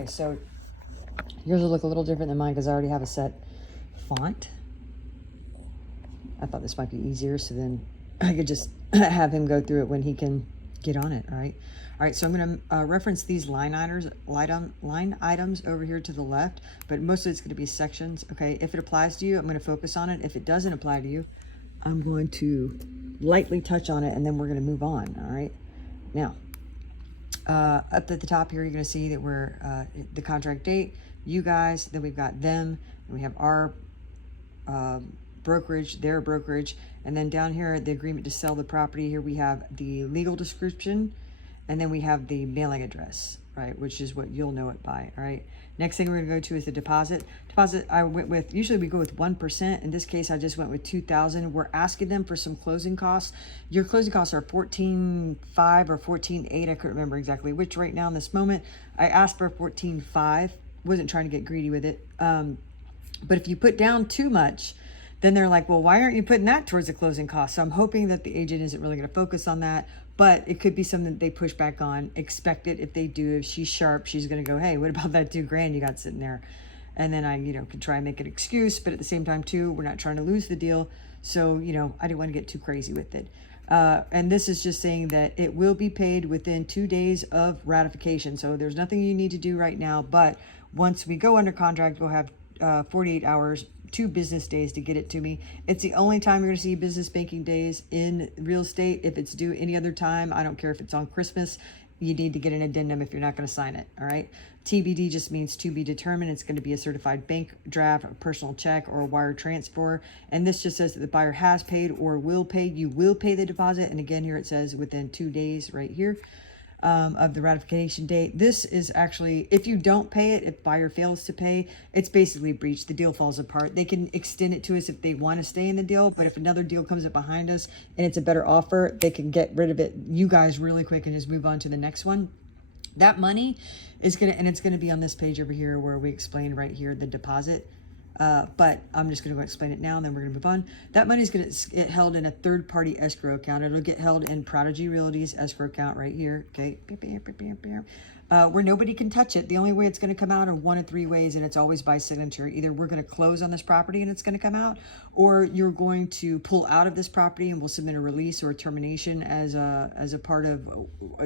Okay, so yours will look a little different than mine because I already have a set font. I thought this might be easier, so then I could just have him go through it when he can get on it. All right, so I'm going to reference these line items over here to the left, but mostly it's going to be sections. Okay, if it applies to you, I'm going to focus on it. If it doesn't apply to you, I'm going to lightly touch on it, and then we're going to move on. All right, now up at the top here, you're going to see that we're the contract date, you guys, then we've got them, and we have our brokerage, their brokerage, and then down here, the agreement to sell the property. Here we have the legal description, and then we have the mailing address, right, which is what you'll know it by. All right, next thing we're going to go to is the deposit. I went with, usually we go with 1%. In this case, I just went with 2,000. We're asking them for some closing costs. Your closing costs are 14.5 or 14.8. I couldn't remember exactly which right now in this moment. I asked for 14.5. Wasn't trying to get greedy with it. But if you put down too much, then they're like, well, why aren't you putting that towards the closing cost? So I'm hoping that the agent isn't really going to focus on that, but it could be something that they push back on. Expect it if they do. If she's sharp, she's going to go, hey, what about that $2,000 you got sitting there? And then I, could try and make an excuse, but at the same time too, we're not trying to lose the deal. So, I didn't want to get too crazy with it. And this is just saying that it will be paid within 2 days of ratification. So there's nothing you need to do right now, but once we go under contract, we'll have 48 hours, 2 business days to get it to me. It's the only time you're going to see business banking days in real estate. If it's due any other time, I don't care if it's on Christmas, you need to get an addendum if you're not going to sign it. All right. TBD just means to be determined. It's going to be a certified bank draft, a personal check, or a wire transfer. And this just says that the buyer has paid or will pay. You will pay the deposit. And again, here it says within 2 days right here. Of the ratification date. This is actually, if you don't pay it, if buyer fails to pay, it's basically breached. The deal falls apart. They can extend it to us if they want to stay in the deal, but if another deal comes up behind us and it's a better offer, they can get rid of it, you guys, really quick and just move on to the next one. That money is going to, and it's going to be on this page over here where we explain right here the deposit. But I'm just going to go explain it now, and then we're going to move on. That money is going to get held in a third-party escrow account. It'll get held in Prodigy Realty's escrow account right here, okay, where nobody can touch it. The only way it's going to come out are one of 3 ways, and it's always by signature. Either we're going to close on this property and it's going to come out, or you're going to pull out of this property and we'll submit a release or a termination as a part of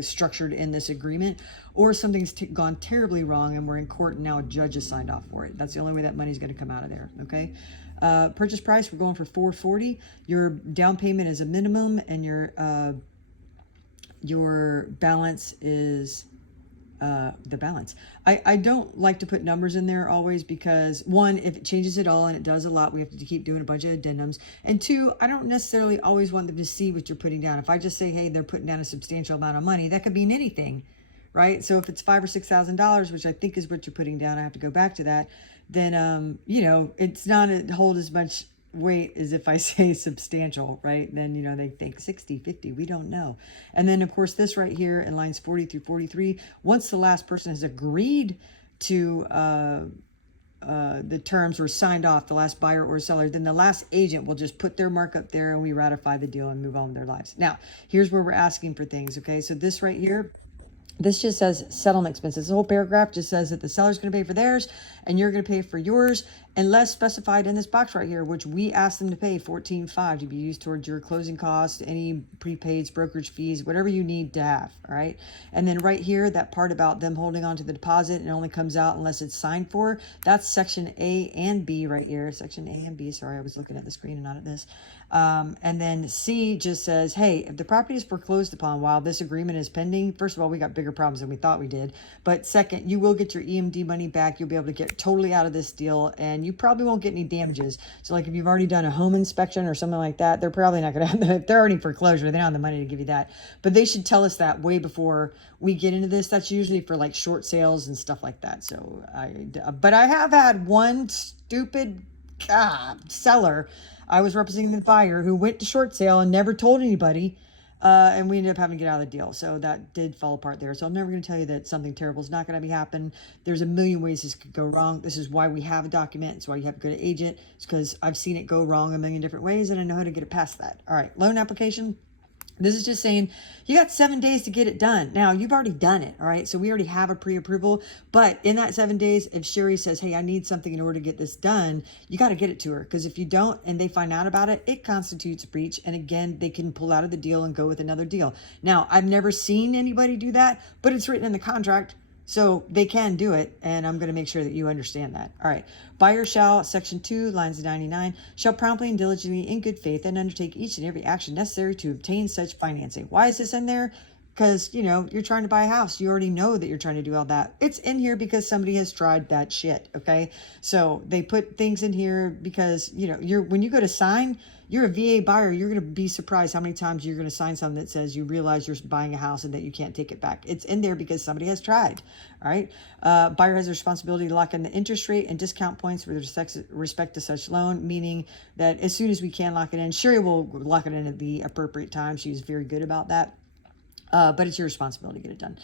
structured in this agreement, or something's gone terribly wrong and we're in court and now a judge has signed off for it. That's the only way that money's going to come out of there. Okay. Purchase price, we're going for $440. Your down payment is a minimum, and your balance is the balance. I don't like to put numbers in there always because, one, if it changes at all, and it does a lot, we have to keep doing a bunch of addendums. And 2, I don't necessarily always want them to see what you're putting down. If I just say, hey, they're putting down a substantial amount of money, that could mean anything, right? So if it's $5,000 or $6,000, which I think is what you're putting down, I have to go back to that, then, it's not hold as much weight as if I say substantial, right? Then, they think 60, 50, we don't know. And then of course, this right here in lines 40 through 43, once the last person has agreed to, the terms were signed off, the last buyer or seller, then the last agent will just put their mark up there and we ratify the deal and move on with their lives. Now, here's where we're asking for things. Okay. So this right here, this just says settlement expenses. The whole paragraph just says that the seller's going to pay for theirs and you're going to pay for yours, unless specified in this box right here, which we asked them to pay $14.5 to be used towards your closing costs, any prepaids, brokerage fees, whatever you need to have. All right. And then right here, that part about them holding on to the deposit and it only comes out unless it's signed for, that's section A and B right here. Section A and B. Sorry, I was looking at the screen and not at this. And then C just says, hey, if the property is foreclosed upon while this agreement is pending, first of all, we got bigger problems than we thought we did. But second, you will get your EMD money back. You'll be able to get totally out of this deal, and you probably won't get any damages. So like if you've already done a home inspection or something like that, they're probably not going to have if they're already foreclosure, they don't have the money to give you that. But they should tell us that way before we get into this. That's usually for like short sales and stuff like that. So but I have had one stupid seller. I was representing the buyer who went to short sale and never told anybody. And we ended up having to get out of the deal. So that did fall apart there. So I'm never going to tell you that something terrible is not going to be happening. There's a million ways this could go wrong. This is why we have a document. It's why you have a good agent. It's because I've seen it go wrong a million different ways and I know how to get it past that. All right. Loan application. This is just saying you got 7 days to get it done. Now, you've already done it, all right? So we already have a pre-approval, but in that 7 days, if Sherry says, hey, I need something in order to get this done, you got to get it to her, because if you don't and they find out about it, it constitutes a breach. And again, they can pull out of the deal and go with another deal. Now, I've never seen anybody do that, but it's written in the contract. So they can do it, and I'm going to make sure that you understand that. All right. Buyer shall, section 2, lines 99, shall promptly and diligently in good faith and undertake each and every action necessary to obtain such financing. Why is this in there? Because, you know, you're trying to buy a house. You already know that you're trying to do all that. It's in here because somebody has tried that shit, okay? So they put things in here because, you know, when you go to sign, you're a VA buyer, you're going to be surprised how many times you're going to sign something that says you realize you're buying a house and that you can't take it back. It's in there because somebody has tried. All right. Buyer has a responsibility to lock in the interest rate and discount points with respect to such loan, meaning that as soon as we can lock it in, Sherry will lock it in at the appropriate time. She's very good about that. But it's your responsibility to get it done.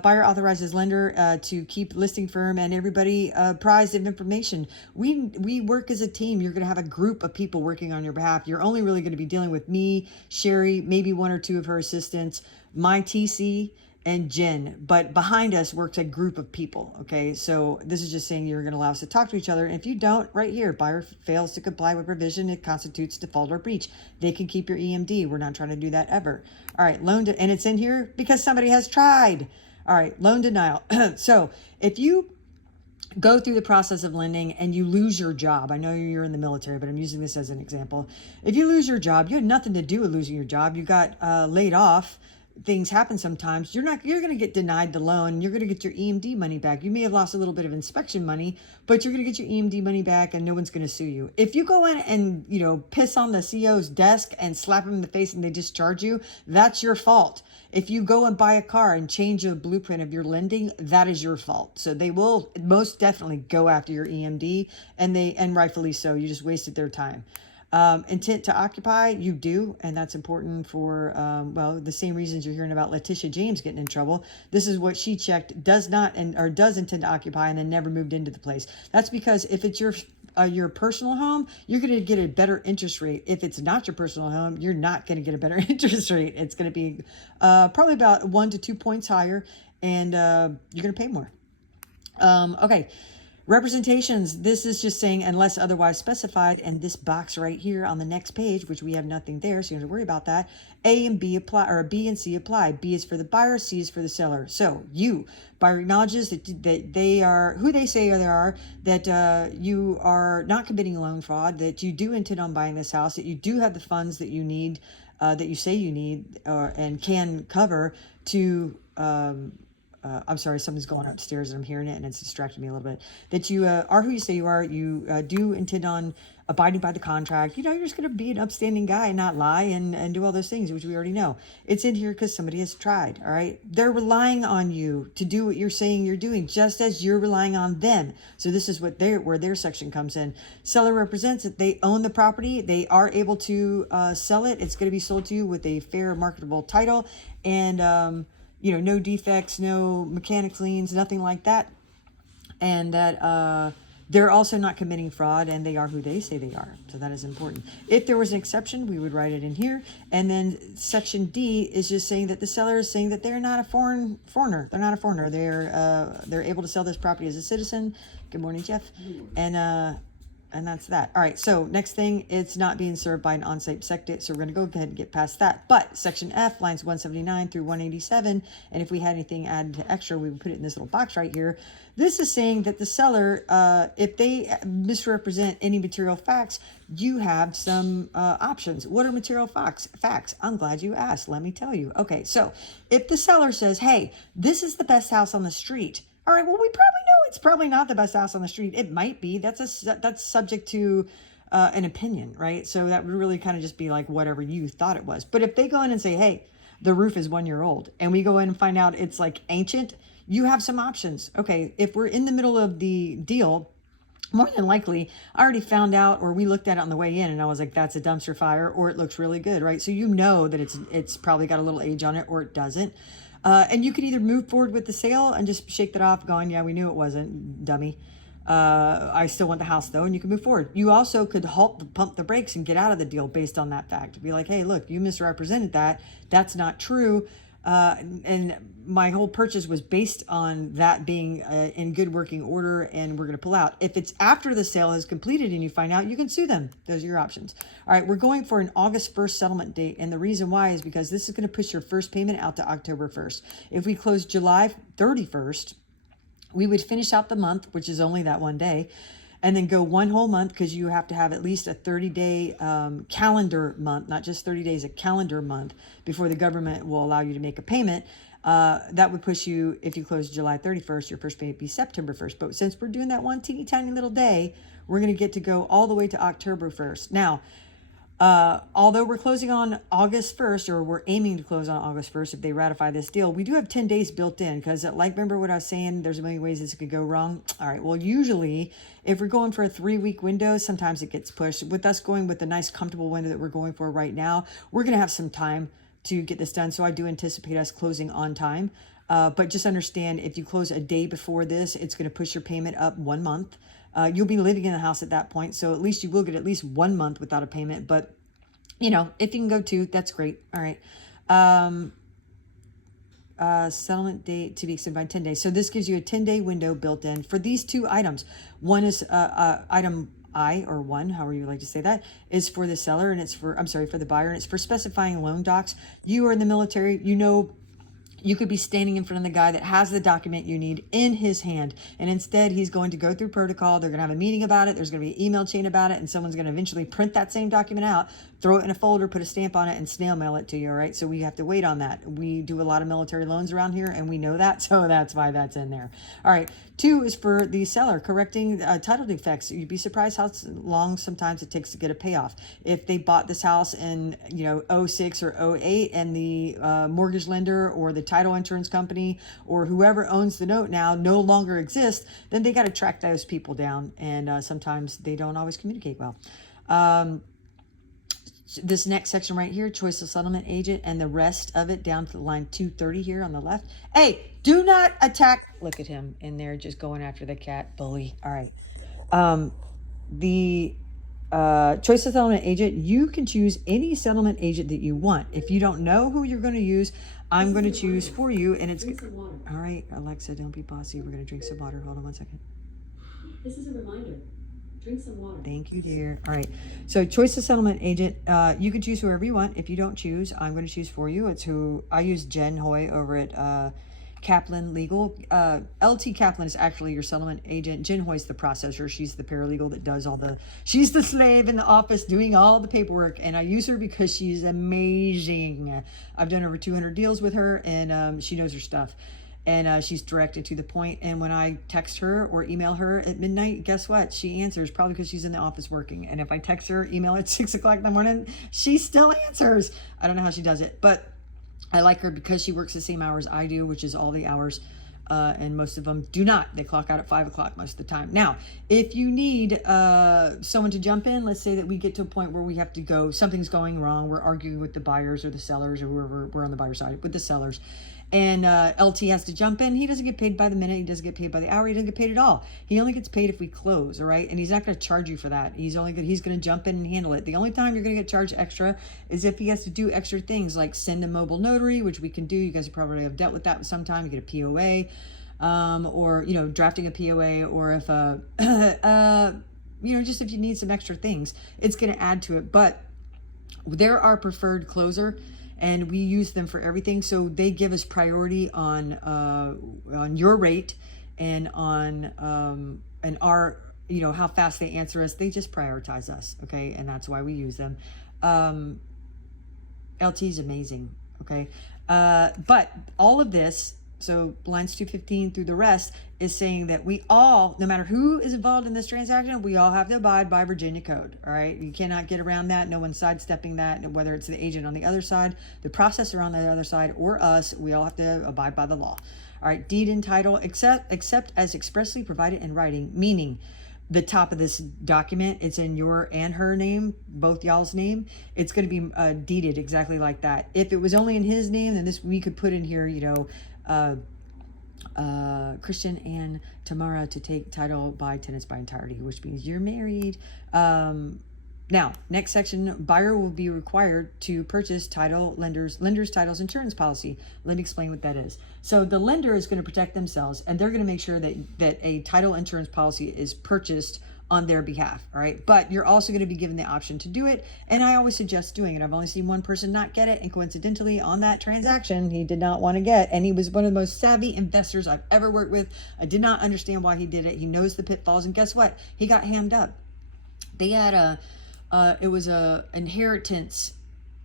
Buyer authorizes lender to keep listing firm and everybody apprised of information. We work as a team. You're going to have a group of people working on your behalf. You're only really going to be dealing with me, Sherry, maybe one or two of her assistants, my TC, and Jen, but behind us works a group of people. Okay, so this is just saying you're going to allow us to talk to each other. And if you don't, right here, buyer fails to comply with provision, it constitutes default or breach. They can keep your EMD. We're not trying to do that ever. All right, and it's in here because somebody has tried. All right, loan denial. So if you go through the process of lending and you lose your job, I know you're in the military, but I'm using this as an example. If you lose your job, you had nothing to do with losing your job. You got laid off. Things happen sometimes. You're going to get denied the loan. You're going to get your EMD money back. You may have lost a little bit of inspection money, but you're going to get your EMD money back and no one's going to sue you. If you go in and, you know, piss on the CEO's desk and slap him in the face and they discharge you, that's your fault. If you go and buy a car and change the blueprint of your lending, that is your fault. So they will most definitely go after your EMD, and rightfully so. You just wasted their time. Intent to occupy, you do, and that's important for, well, the same reasons you're hearing about Letitia James getting in trouble. This is what she checked, does intend to occupy and then never moved into the place. That's because if it's your personal home, you're going to get a better interest rate. If it's not your personal home, you're not going to get a better interest rate. It's going to be probably about 1 to 2 points higher, and you're going to pay more. Okay. Representations, this is just saying unless otherwise specified, and this box right here on the next page, which we have nothing there, so you don't have to worry about that. A and B apply, or B and C apply. B is for the buyer, C is for the seller. So buyer acknowledges that they are who they say they are, that you are not committing loan fraud, that you do intend on buying this house, that you do have the funds that you need, that you say you need and can cover to I'm sorry, something's going upstairs and I'm hearing it and it's distracting me a little bit. That you are who you say you are. You do intend on abiding by the contract. You know, you're just going to be an upstanding guy and not lie and do all those things, which we already know. It's in here because somebody has tried, all right? They're relying on you to do what you're saying you're doing, just as you're relying on them. So this is where their section comes in. Seller represents that they own the property. They are able to sell it. It's going to be sold to you with a fair marketable title and, you know, no defects, no mechanics liens, nothing like that. And that they're also not committing fraud and they are who they say they are. So that is important. If there was an exception, we would write it in here. And then section D is just saying that the seller is saying that they're not a foreigner. They're not a foreigner. They're able to sell this property as a citizen. Good morning, Jeff. And that's that. All right, so next thing, it's not being served by an on-site septic, so we're going to go ahead and get past that. But section F, lines 179 through 187, and if we had anything added to extra, we would put it in this little box right here. This is saying that the seller, if they misrepresent any material facts, you have some options. What are material facts? I'm glad you asked. Let me tell you. Okay, so if the seller says, hey, this is the best house on the street, all right, well, we probably know it's probably not the best house on the street. It might be. That's subject to an opinion, right? So that would really kind of just be like whatever you thought it was. But if they go in and say, hey, the roof is 1 year old, and we go in and find out it's like ancient, you have some options. Okay, if we're in the middle of the deal, more than likely, I already found out, or we looked at it on the way in, and I was like, that's a dumpster fire, or it looks really good, right? So you know that it's probably got a little age on it, or it doesn't. And you can either move forward with the sale and just shake that off going, yeah, we knew it wasn't, dummy. I still want the house though, and you can move forward. You also could pump the brakes and get out of the deal based on that fact. Be like, hey, look, you misrepresented that. That's not true. And my whole purchase was based on that being in good working order, and we're going to pull out. If it's after the sale is completed and you find out, you can sue them. Those are your options. All right, we're going for an August 1st settlement date, and the reason why is because this is going to push your first payment out to October 1st. If we close July 31st, we would finish out the month, which is only that one day, and then go one whole month, because you have to have at least a 30-day calendar month, not just 30 days, a calendar month before the government will allow you to make a payment. That would push you, if you close July 31st, your first payment would be September 1st. But since we're doing that one teeny tiny little day, we're going to get to go all the way to October 1st. Now, although we're closing on August 1st, or we're aiming to close on August 1st if they ratify this deal, we do have 10 days built in, because like, remember what I was saying, there's a million ways this could go wrong. All right, well, usually if we're going for a 3-week window, sometimes it gets pushed. With us going with the nice comfortable window that we're going for right now, we're going to have some time to get this done. So I do anticipate us closing on time. But just understand, if you close a day before this, it's going to push your payment up 1 month. You'll be living in the house at that point, so at least you will get at least 1 month without a payment. But you know, if you can go 2, that's great. All right. Settlement date to be extended by 10 days. So this gives you a 10-day window built in for these 2 items. One is item I, or 1, however you like to say that, is for the seller, and it's for, I'm sorry, for the buyer, and it's for specifying loan docs. You are in the military, you know, you could be standing in front of the guy that has the document you need in his hand, and instead he's going to go through protocol. They're going to have a meeting about it. There's going to be an email chain about it, and someone's going to eventually print that same document out, throw it in a folder, put a stamp on it, and snail mail it to you. All right, so we have to wait on that. We do a lot of military loans around here, and we know that, so that's why that's in there. All right, 2 is for the seller, correcting title defects. You'd be surprised how long sometimes it takes to get a payoff. If they bought this house in, you know, 06 or 08, and the mortgage lender or the title insurance company or whoever owns the note now no longer exists, then they got to track those people down, and sometimes they don't always communicate well. This next section right here, choice of settlement agent, and the rest of it down to line 230 here on the left. Hey, do not attack. Look at him in there just going after the cat. Bully. All right. The choice of settlement agent, you can choose any settlement agent that you want. If you don't know who you're going to use, I'm going to choose for you, and it's all right. Alexa, don't be bossy. We're going to drink some water. Hold on 1 second. This is a reminder. Drink some water. Thank you, dear. All right. So choice of settlement agent, you can choose whoever you want. If you don't choose, I'm going to choose for you. It's who I use, Jen Hoy over at Kaplan Legal. LT Kaplan is actually your settlement agent. Jen Hoy's the processor. She's the paralegal that does all the, she's the slave in the office doing all the paperwork. And I use her because she's amazing. I've done over 200 deals with her, and she knows her stuff. And she's direct and to the point. And when I text her or email her at midnight, guess what? She answers, probably because she's in the office working. And if I text her, email at 6 o'clock in the morning, she still answers. I don't know how she does it, but I like her because she works the same hours I do, which is all the hours. And most of them do not. They clock out at 5 o'clock most of the time. Now, if you need someone to jump in, let's say that we get to a point where we have to go, something's going wrong, we're arguing with the buyers or the sellers or whoever, we're on the buyer side, with the sellers. And LT has to jump in. He doesn't get paid by the minute. He doesn't get paid by the hour. He doesn't get paid at all. He only gets paid if we close, all right? And he's not going to charge you for that. He's going to jump in and handle it. The only time you're going to get charged extra is if he has to do extra things like send a mobile notary, which we can do. You guys probably have dealt with that sometime. You get a POA, or, you know, drafting a POA, or if, you know, just if you need some extra things, it's going to add to it. But they're our preferred closer, and we use them for everything. So they give us priority on your rate, and on and our, you know, how fast they answer us. They just prioritize us, okay? And that's why we use them. LT is amazing, okay? But all of this, so lines 215 through the rest, is saying that we all, no matter who is involved in this transaction, we all have to abide by Virginia code, all right? You cannot get around that. No one's sidestepping that, whether it's the agent on the other side, the processor on the other side, or us. We all have to abide by the law. All right, deed and title, except as expressly provided in writing, meaning the top of this document, it's in your and her name, both y'all's name. It's going to be deeded exactly like that. If it was only in his name, then we could put in here, you know, Christian and Tamara to take title by tenants by entirety, which means you're married. Now, next section, buyer will be required to purchase title, lender's titles insurance policy. Let me explain what that is. So the lender is going to protect themselves, and they're going to make sure that a title insurance policy is purchased on their behalf. All right. But you're also going to be given the option to do it. And I always suggest doing it. I've only seen one person not get it. And coincidentally, on that transaction, he did not want to get, and he was one of the most savvy investors I've ever worked with. I did not understand why he did it. He knows the pitfalls. And guess what? He got hammed up. They had it was a inheritance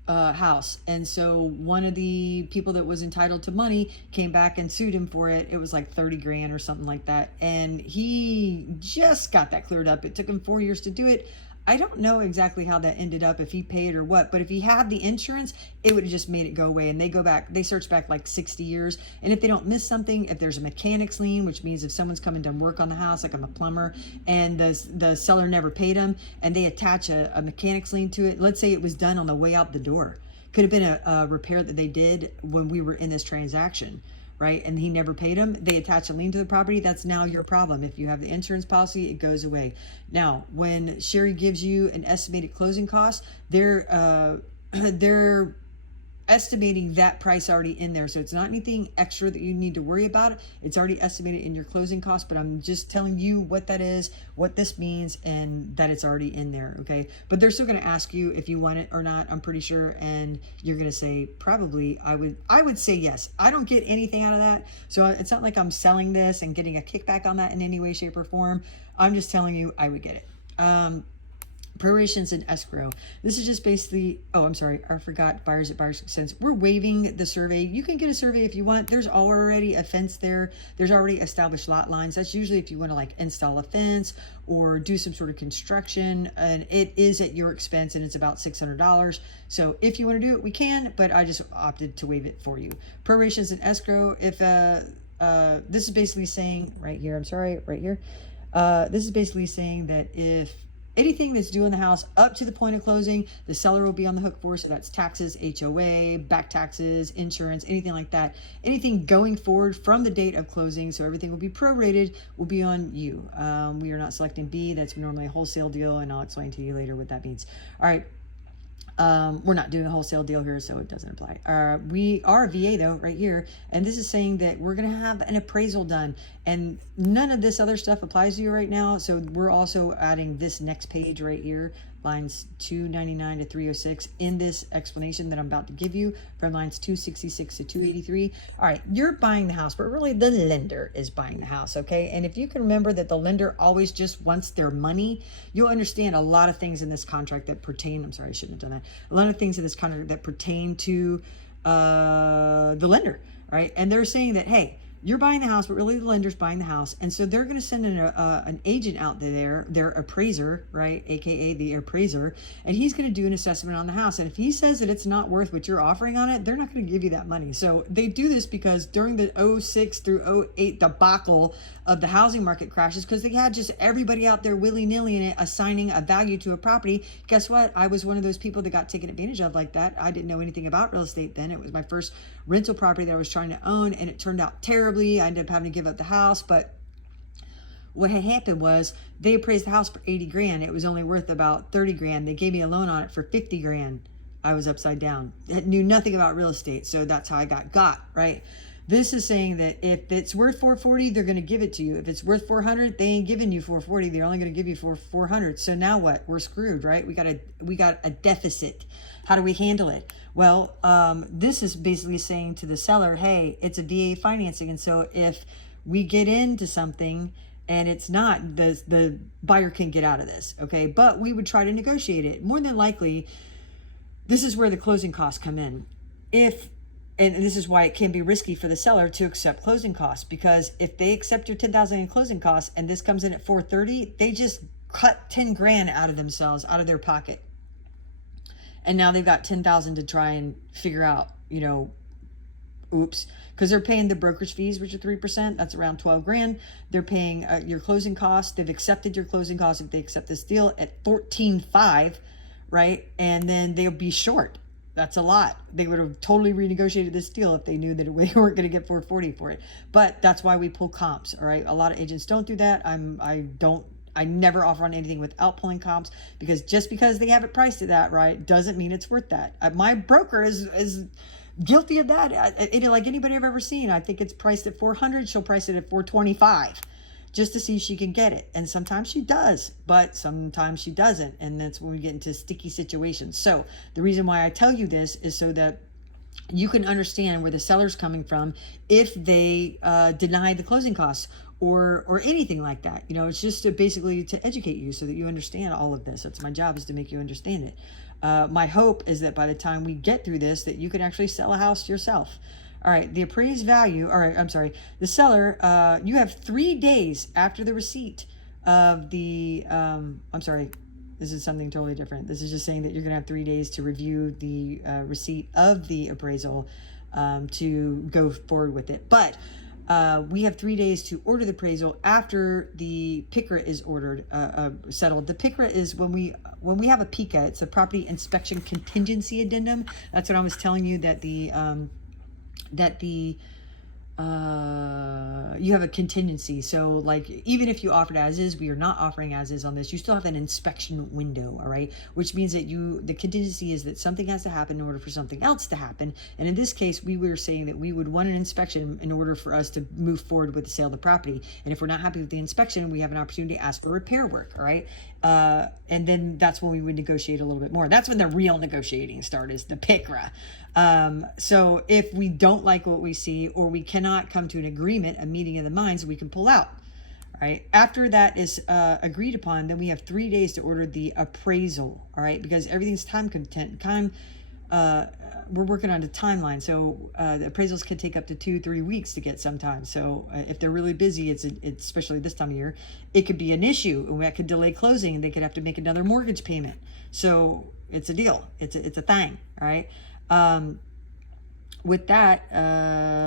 house, and so one of the people that was entitled to money came back and sued him for it. It was like 30 grand or something like that, and he just got that cleared up. It took him 4 years to do it. I don't know exactly how that ended up, if he paid or what, but if he had the insurance, it would have just made it go away. And they search back like 60 years. And if they don't miss something, if there's a mechanic's lien, which means if someone's come and done work on the house, like I'm a plumber, and the seller never paid them, and they attach a mechanic's lien to it, let's say it was done on the way out the door. Could have been a repair that they did when we were in this transaction, right? And he never paid them. They attach a lien to the property. That's now your problem. If you have the insurance policy, it goes away. Now, when Sherry gives you an estimated closing cost, they're estimating that price already in there. So it's not anything extra that you need to worry about. It's already estimated in your closing cost, but I'm just telling you what that is, what this means, and that it's already in there. Okay. But they're still going to ask you if you want it or not, I'm pretty sure. And you're going to say, probably, I would say yes. I don't get anything out of that. So it's not like I'm selling this and getting a kickback on that in any way, shape, or form. I'm just telling you, I would get it. Prorations and escrow. This is just basically, oh, I'm sorry, I forgot buyers at buyer's expense. We're waiving the survey. You can get a survey if you want. There's already a fence there. There's already established lot lines. That's usually if you want to like install a fence or do some sort of construction, and it is at your expense, and it's about $600. So if you want to do it, we can, but I just opted to waive it for you. Prorations and escrow. If this is basically saying right here, I'm sorry, right here. This is basically saying that if anything that's due in the house up to the point of closing, the seller will be on the hook for. So that's taxes, HOA, back taxes, insurance, anything like that. Anything going forward from the date of closing, so everything will be prorated, will be on you. We are not selecting B. That's normally a wholesale deal, and I'll explain to you later what that means. All right. We're not doing a wholesale deal here, so it doesn't apply. We are a VA though, right here, and this is saying that we're going to have an appraisal done, and none of this other stuff applies to you right now. So we're also adding this next page right here, lines 299 to 306, in this explanation that I'm about to give you, from lines 266 to 283. All right, you're buying the house, but really the lender is buying the house, okay? And if you can remember that the lender always just wants their money, you'll understand a lot of things in this contract that pertain, I'm sorry, I shouldn't have done that, a lot of things in this contract that pertain to the lender, right? And they're saying that, hey, you're buying the house, but really the lender's buying the house. And so they're going to send an agent out there, their appraiser, right? AKA the appraiser. And he's going to do an assessment on the house. And if he says that it's not worth what you're offering on it, they're not going to give you that money. So they do this because during the 06 through 08 debacle of the housing market crashes, because they had just everybody out there willy-nilly in it assigning a value to a property. Guess what? I was one of those people that got taken advantage of like that. I didn't know anything about real estate then. It was my first rental property that I was trying to own, and it turned out terribly. I ended up having to give up the house, but what had happened was they appraised the house for 80 grand. It was only worth about 30 grand. They gave me a loan on it for 50 grand. I was upside down. I knew nothing about real estate, so that's how I got, right? This is saying that if it's worth 440, they're going to give it to you. If it's worth 400, they ain't giving you 440. They're only going to give you 400. So now what? We're screwed, right? We got a deficit. How do we handle it? Well, this is basically saying to the seller, hey, it's a VA financing. And so if we get into something and it's not, the buyer can get out of this, okay? But we would try to negotiate it. More than likely, this is where the closing costs come in. And this is why it can be risky for the seller to accept closing costs, because if they accept your $10,000 in closing costs and this comes in at 430, they just cut 10 grand out of themselves, out of their pocket. And now they've got 10,000 to try and figure out, oops, because they're paying the brokerage fees, which are 3%. That's around 12 grand. They're paying your closing costs. They've accepted your closing costs if they accept this deal at 14.5, right? And then they'll be short. That's a lot. They would have totally renegotiated this deal if they knew that they weren't going to get 440 for it. But that's why we pull comps. All right. A lot of agents don't do that. I never offer on anything without pulling comps, because just because they have it priced at that, right, doesn't mean it's worth that. My broker is guilty of that. Like anybody I've ever seen, I think it's priced at 400. She'll price it at 425. Just to see if she can get it. And sometimes she does, but sometimes she doesn't. And that's when we get into sticky situations. So the reason why I tell you this is so that you can understand where the seller's coming from if they deny the closing costs or anything like that. You know, it's just basically to educate you so that you understand all of this. That's my job, is to make you understand it. My hope is that by the time we get through this, that you can actually sell a house yourself. All right, the appraised value, the seller, you have 3 days after the receipt of the, this is something totally different. This is just saying that you're gonna have 3 days to review the receipt of the appraisal to go forward with it. But we have 3 days to order the appraisal after the PICRA is ordered, settled. The PICRA is when we have a PICA, it's a property inspection contingency addendum. That's what I was telling you, that you have a contingency. So like, even if you offered as is, we are not offering as is on this, you still have an inspection window. All right, which means that the contingency is that something has to happen in order for something else to happen. And in this case, we were saying that we would want an inspection in order for us to move forward with the sale of the property. And if we're not happy with the inspection, we have an opportunity to ask for repair work. All right, and then that's when we would negotiate a little bit more. That's when the real negotiating start, is the PICRA. So if we don't like what we see, or we cannot come to an agreement, a meeting of the minds, we can pull out. All right. After that is agreed upon, then we have 3 days to order the appraisal. All right, because everything's time content. We're working on a timeline, so the appraisals can take up to 2-3 weeks to get sometimes. So if they're really busy, it's especially this time of year, it could be an issue, and that could delay closing, and they could have to make another mortgage payment. So it's a deal. It's a thing. All right. With that,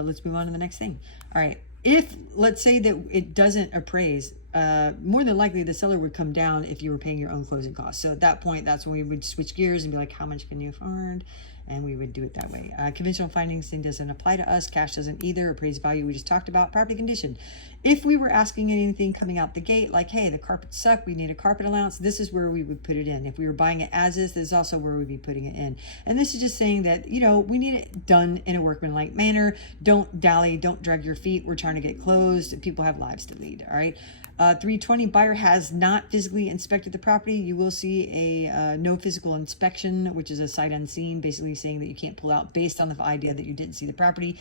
let's move on to the next thing. All right. If, let's say that it doesn't appraise, more than likely the seller would come down if you were paying your own closing costs. So at that point, that's when we would switch gears and be like, how much can you afford? And we would do it that way. Conventional financing doesn't apply to us. Cash doesn't either. Appraised value we just talked about. Property condition. If we were asking anything coming out the gate, like, hey, the carpets suck, we need a carpet allowance, this is where we would put it in. If we were buying it as is, this is also where we'd be putting it in. And this is just saying that, you know, we need it done in a workmanlike manner. Don't dally, don't drag your feet. We're trying to get closed. People have lives to lead. All right. 320, buyer has not physically inspected the property. You will see a no physical inspection, which is a sight unseen, basically saying that you can't pull out based on the idea that you didn't see the property.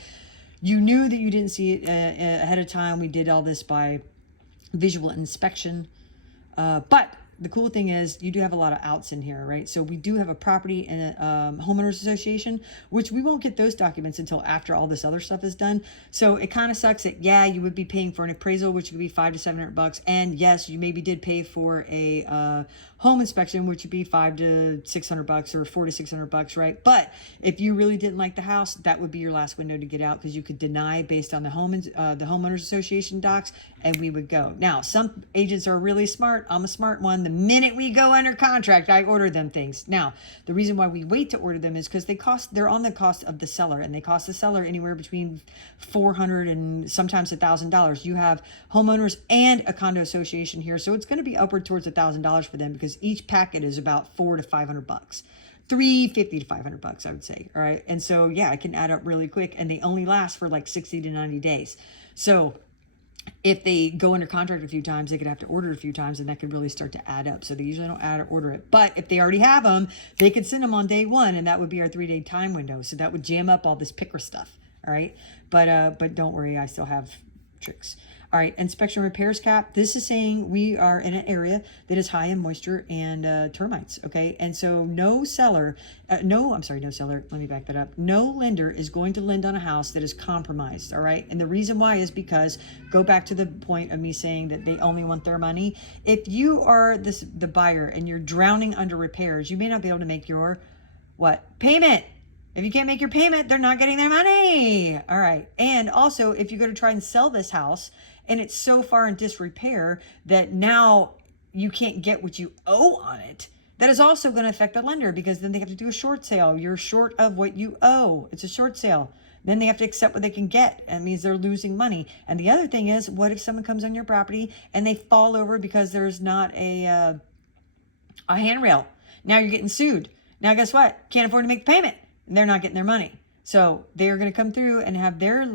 You knew that you didn't see it ahead of time. We did all this by visual inspection. But the cool thing is you do have a lot of outs in here, right? So we do have a property and a homeowners association, which we won't get those documents until after all this other stuff is done. So it kind of sucks that, yeah, you would be paying for an appraisal, which would be $500 to $700. And yes, you maybe did pay for a home inspection, which would be $500 to $600 or $400 to $600, right? But if you really didn't like the house, that would be your last window to get out, because you could deny based on the homeowners association docs, and we would go. Now, some agents are really smart. I'm a smart one. The minute we go under contract, I order them things. Now, the reason why we wait to order them is because they're on the cost of the seller, and they cost the seller anywhere between $400 and sometimes $1,000. You have homeowners and a condo association here, so it's going to be upward towards $1,000 for them, because each packet is about $400 to $500. $350 to $500, I would say. All right. And so, yeah, it can add up really quick, and they only last for like 60 to 90 days. So if they go under contract a few times, they could have to order a few times, and that could really start to add up. So they usually don't add or order it. But if they already have them, they could send them on day one, and that would be our 3-day time window. So that would jam up all this PICRA stuff. All right. But don't worry, I still have tricks. All right, inspection repairs cap. This is saying we are in an area that is high in moisture and termites, okay? And so no seller, let me back that up. No lender is going to lend on a house that is compromised, all right? And the reason why is because, go back to the point of me saying that they only want their money. If you are the buyer and you're drowning under repairs, you may not be able to make your, payment. If you can't make your payment, they're not getting their money. All right. And also, if you go to try and sell this house and it's so far in disrepair that now you can't get what you owe on it, That is also going to affect the lender because then they have to do a short sale. You're short of what you owe. It's a short sale. Then they have to accept what they can get. That means they're losing money. And the other thing is, what if someone comes on your property and they fall over because there's not a handrail? Now you're getting sued. Now guess what? Can't afford to make the payment. And they're not getting their money. So they're going to come through and have their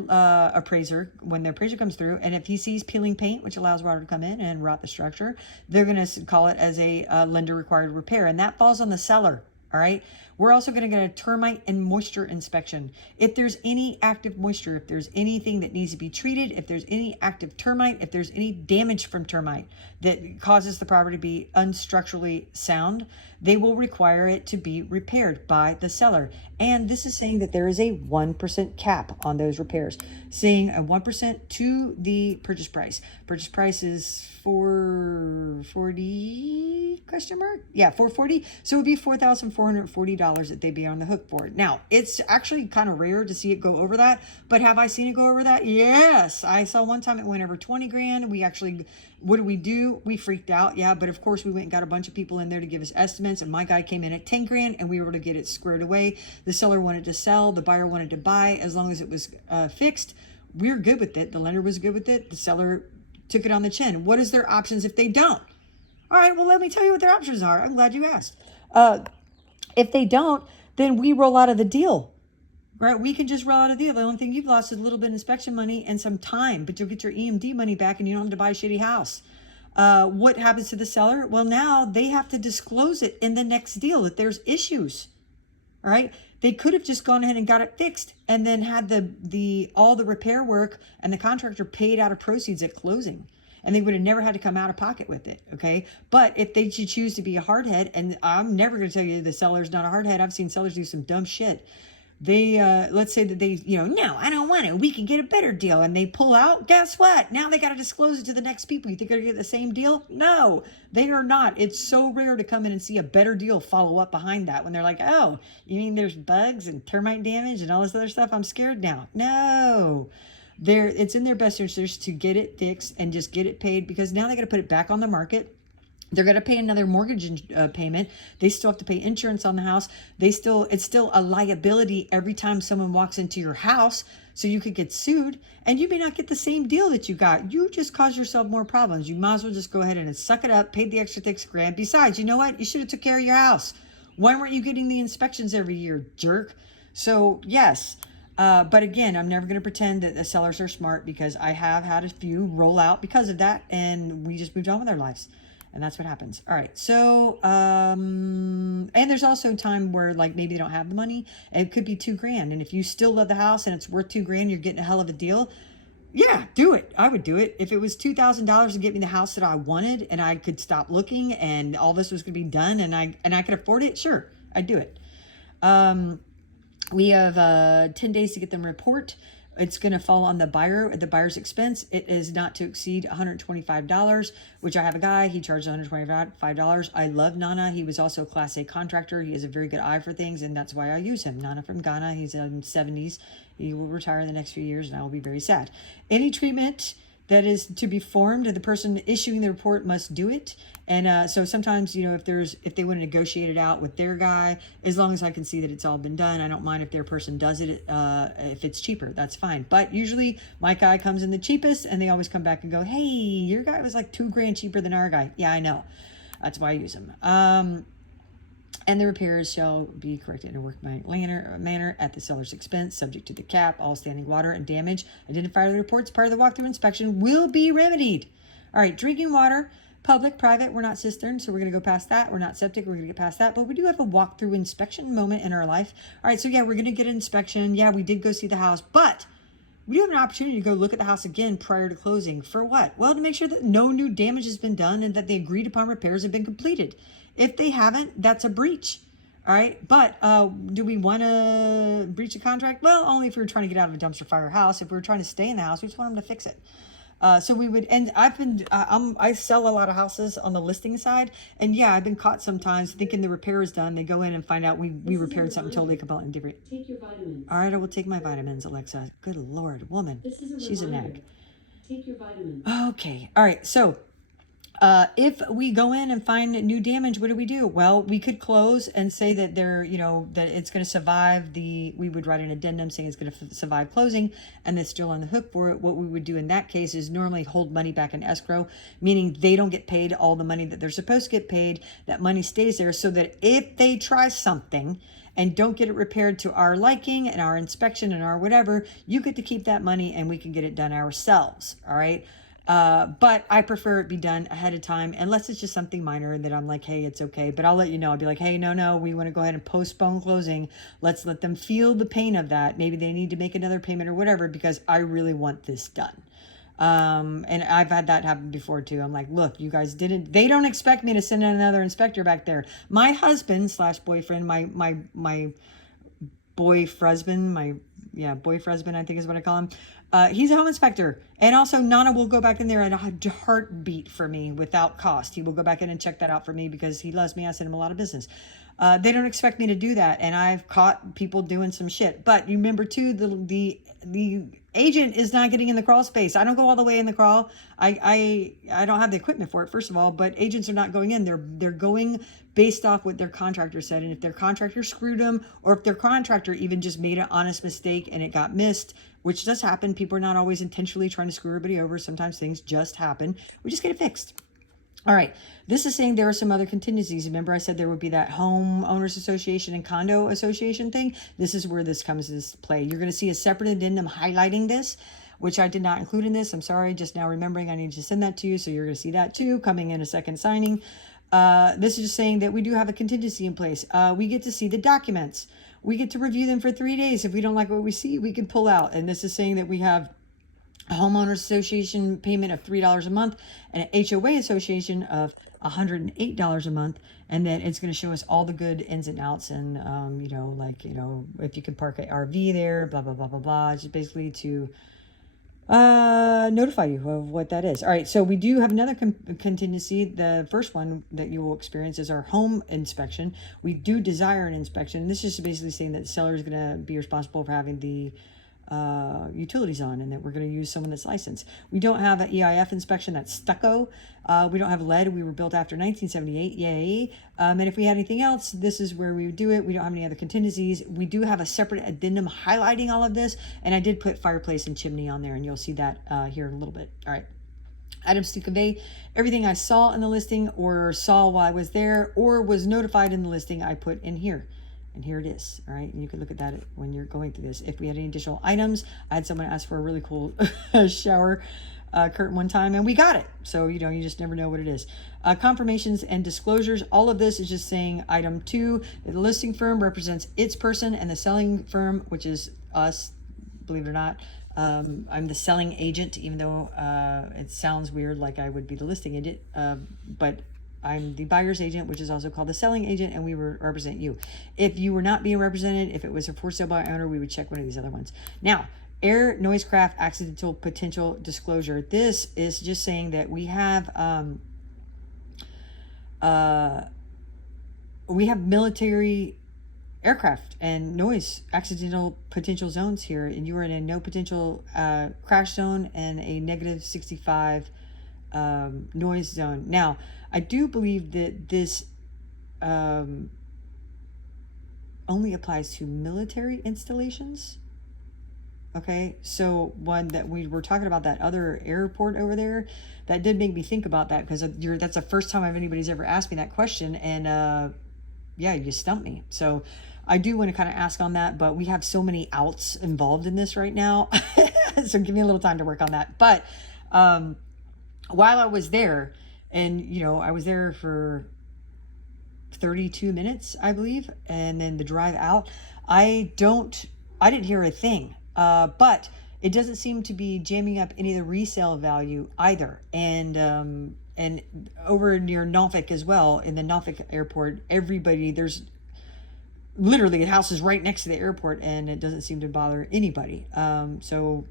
appraiser, when the appraiser comes through, and if he sees peeling paint, which allows water to come in and rot the structure, they're going to call it as a lender required repair. And that falls on the seller. All right. We're also going to get a termite and moisture inspection. If there's any active moisture, if there's anything that needs to be treated, if there's any active termite, if there's any damage from termite that causes the property to be unstructurally sound, they will require it to be repaired by the seller. And this is saying that there is a 1% cap on those repairs, saying a 1% to the purchase price. Purchase price is $440 question mark? Yeah, $440. So it would be $4,440 that they'd be on the hook for it. Now, it's actually kind of rare to see it go over that, but have I seen it go over that? Yes. I saw one time it went over 20 grand. We actually, what did we do? We freaked out. Yeah, but of course we went and got a bunch of people in there to give us estimates, and my guy came in at 10 grand and we were able to get it squared away. The seller wanted to sell, the buyer wanted to buy. As long as it was fixed, we were good with it. The lender was good with it. The seller took it on the chin. What is their options if they don't? All right, well, let me tell you what their options are. I'm glad you asked. If they don't, then we roll out of the deal, right? We can just roll out of the deal. The only thing you've lost is a little bit of inspection money and some time, but you'll get your EMD money back and you don't have to buy a shitty house. What happens to the seller? Well, now they have to disclose it in the next deal that there's issues. All right. They could have just gone ahead and got it fixed and then had all the repair work and the contractor paid out of proceeds at closing. And they would have never had to come out of pocket with it. Okay. But if they should choose to be a hardhead, and I'm never going to tell you the seller's not a hardhead. I've seen sellers do some dumb shit. They, let's say that they, no, I don't want it. We can get a better deal. And they pull out. Guess what? Now they got to disclose it to the next people. You think they're going to get the same deal? No, they are not. It's so rare to come in and see a better deal follow up behind that when they're like, oh, you mean there's bugs and termite damage and all this other stuff? I'm scared now. No. It's in their best interest to get it fixed and just get it paid, because now they got to put it back on the market. They're going to pay another mortgage payment. They still have to pay insurance on the house. It's still a liability every time someone walks into your house. So you could get sued and you may not get the same deal that you got. You just caused yourself more problems. You might as well just go ahead and suck it up, pay the extra $6,000. Besides, you know what? You should have took care of your house. Why weren't you getting the inspections every year, jerk? So yes. But again, I'm never going to pretend that the sellers are smart, because I have had a few roll out because of that, and we just moved on with our lives. And that's what happens. All right. So, and there's also time where like maybe they don't have the money. It could be $2,000. And if you still love the house and it's worth $2,000, you're getting a hell of a deal. Yeah, do it. I would do it. If it was $2,000 to get me the house that I wanted and I could stop looking and all this was going to be done and I could afford it, sure, I'd do it. We have 10 days to get them report. It's going to fall on the buyer's expense. It is not to exceed $125, which I have a guy, he charges $125. I love Nana. He was also a Class A contractor. He has a very good eye for things, and that's why I use him. Nana from Ghana. He's in 70s. He will retire in the next few years, and I will be very sad. Any treatment that is to be formed, the person issuing the report must do it. And so sometimes, if they want to negotiate it out with their guy, as long as I can see that it's all been done, I don't mind if their person does it. If it's cheaper, that's fine. But usually my guy comes in the cheapest, and they always come back and go, hey, your guy was like $2,000 cheaper than our guy. Yeah, I know. That's why I use him. And the repairs shall be corrected in a workmanlike manner at the seller's expense, subject to the cap. All standing water and damage identified in the reports part of the walkthrough inspection will be remedied. All right, drinking water, public, private. We're not cistern, so we're going to go past that. We're not septic. We're going to get past that. But we do have a walkthrough inspection moment in our life. All right, so yeah, we're going to get an inspection. Yeah, we did go see the house, but we do have an opportunity to go look at the house again prior to closing. For what? Well, to make sure that no new damage has been done and that the agreed upon repairs have been completed. If they haven't, that's a breach. All right. But do we want to breach a contract? Well, only if we were trying to get out of a dumpster fire house. If we were trying to stay in the house, we just want them to fix it. So we would, and I sell a lot of houses on the listing side. And yeah, I've been caught sometimes thinking the repair is done. They go in and find out we repaired something totally completely different. Take your vitamins. All right. I will take my vitamins, Alexa. Good Lord, woman. This is a She's a reminder. nag. Take your vitamins. Okay. All right. So, If we go in and find new damage, what do? Well, we could close and say that that it's going to survive we would write an addendum saying it's going to survive closing and they're still on the hook for it. What we would do in that case is normally hold money back in escrow, meaning they don't get paid all the money that they're supposed to get paid. That money stays there so that if they try something and don't get it repaired to our liking and our inspection and our whatever, you get to keep that money and we can get it done ourselves. All right. But I prefer it be done ahead of time, unless it's just something minor that I'm like, hey, it's okay. But I'll let you know. I'll be like, hey, no, we want to go ahead and postpone closing. Let's let them feel the pain of that. Maybe they need to make another payment or whatever, because I really want this done. And I've had that happen before too. I'm like, look, you guys they don't expect me to send another inspector back there. My husband / boyfriend, my boy Fresman, boy Fresman, I think is what I call him. He's a home inspector. And also Nana will go back in there at a heartbeat for me without cost. He will go back in and check that out for me because he loves me. I send him a lot of business. They don't expect me to do that. And I've caught people doing some shit. But you remember too, the agent is not getting in the crawl space. I don't go all the way in the crawl. I don't have the equipment for it, first of all, but agents are not going in. They're going based off what their contractor said. And if their contractor screwed them, or if their contractor even just made an honest mistake and it got missed, which does happen. People are not always intentionally trying to screw everybody over. Sometimes things just happen. We just get it fixed. All right. This is saying there are some other contingencies. Remember I said there would be that homeowners association and condo association thing. This is where this comes into play. You're going to see a separate addendum highlighting this, which I did not include in this. I'm sorry. Just now remembering I need to send that to you. So you're going to see that too coming in a second signing. This is just saying that we do have a contingency in place. We get to see the documents. We get to review them for 3 days. If we don't like what we see, we can pull out. And this is saying that we have a homeowners association payment of $3 a month and an HOA association of $108 a month. And then it's going to show us all the good ins and outs and, if you can park an RV there, blah, blah, blah, blah, blah. It's just basically to notify you of what that is. All right, so we do have another contingency. The first one that you will experience is our home inspection. We do desire an inspection. This is basically saying that the seller is going to be responsible for having the utilities on, and that we're going to use someone that's licensed. We don't have an EIF inspection. That's stucco. We don't have lead. We were built after 1978. Yay. And if we had anything else, this is where we would do it. We don't have any other contingencies. We do have a separate addendum highlighting all of this, and I did put fireplace and chimney on there, and you'll see that here in a little bit. All right. Items to convey. Everything I saw in the listing or saw while I was there or was notified in the listing, I put in here. And here it is. All right. And you can look at that when you're going through this. If we had any additional items, I had someone ask for a really cool shower curtain one time and we got it. So, you just never know what it is. Confirmations and disclosures. All of this is just saying item 2, that the listing firm represents its person and the selling firm, which is us, believe it or not. I'm the selling agent, even though it sounds weird like I would be the listing agent. But I'm the buyer's agent, which is also called the selling agent, and we represent you. If you were not being represented, if it was a for sale by owner, we would check one of these other ones. Now, air, noise, craft, accidental, potential disclosure. This is just saying that we have military aircraft and noise accidental potential zones here, and you are in a no potential crash zone and a negative 65 noise zone. Now, I do believe that this only applies to military installations. Okay, so one that we were talking about, that other airport over there, that did make me think about that, because that's the first time anybody's ever asked me that question, and yeah, you stumped me. So I do want to kind of ask on that, but we have so many outs involved in this right now, so give me a little time to work on that. But while I was there, and I was there for 32 minutes, I believe, and then the drive out, I didn't hear a thing. But it doesn't seem to be jamming up any of the resale value either. And over near Norfolk as well, in the Norfolk airport, there's literally the house is right next to the airport, and it doesn't seem to bother anybody. So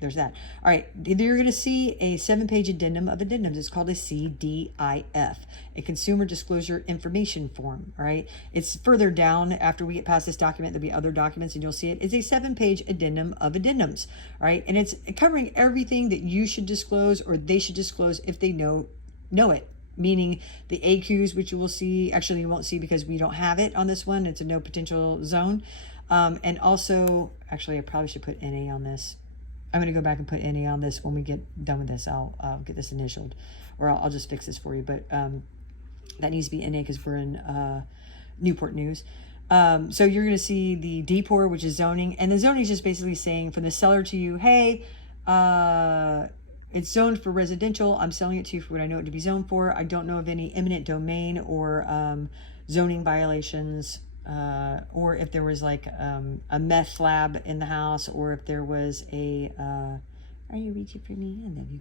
there's that. All right, you're going to see a 7-page addendum of addendums. It's called a CDIF, a Consumer Disclosure Information Form. All right, it's further down. After we get past this document, there'll be other documents, and you'll see it. It's a 7-page addendum of addendums. All right, and it's covering everything that you should disclose or they should disclose if they know know it, meaning the AQs, which you will see, actually you won't see because we don't have it on this one. It's a no potential zone. And also, actually, I probably should put NA on this. I'm going to go back and put NA on this when we get done with this. I'll get this initialed, or I'll just fix this for you. But that needs to be NA because we're in Newport News. So you're going to see the DPOR, which is zoning. And the zoning is just basically saying from the seller to you, hey, it's zoned for residential. I'm selling it to you for what I know it to be zoned for. I don't know of any eminent domain or zoning violations, or if there was like a meth lab in the house, or if there was a are you reaching for me? I love you.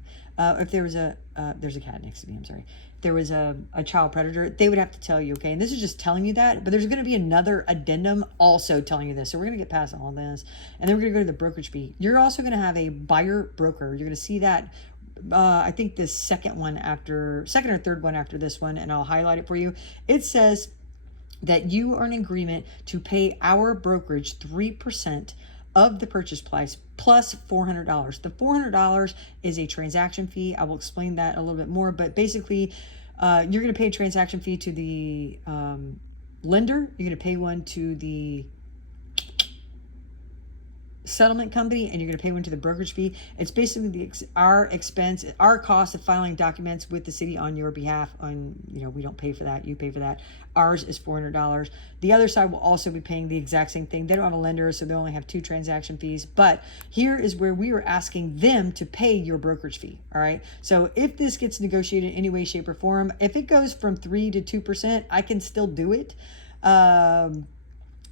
If there was there's a cat next to me, I'm sorry. If there was a child predator, they would have to tell you, okay? And this is just telling you that, but there's going to be another addendum also telling you this. So we're going to get past all this, and then we're going to go to the brokerage fee. You're also going to have a buyer broker. You're going to see that, I think the second or third one after this one, and I'll highlight it for you. It says that you are in agreement to pay our brokerage 3% of the purchase price plus $400. The $400 is a transaction fee. I will explain that a little bit more, but basically you're going to pay a transaction fee to the lender. You're going to pay one to the settlement company, and you're going to pay one to the brokerage fee. It's basically our expense, our cost of filing documents with the city on your behalf. We don't pay for that, you pay for that. Ours is $400. The other side will also be paying the exact same thing. They don't have a lender, so they only have 2 transaction fees. But here is where we are asking them to pay your brokerage fee. All right. So if this gets negotiated in any way, shape, or form, if it goes from 3 to 2%, I can still do it.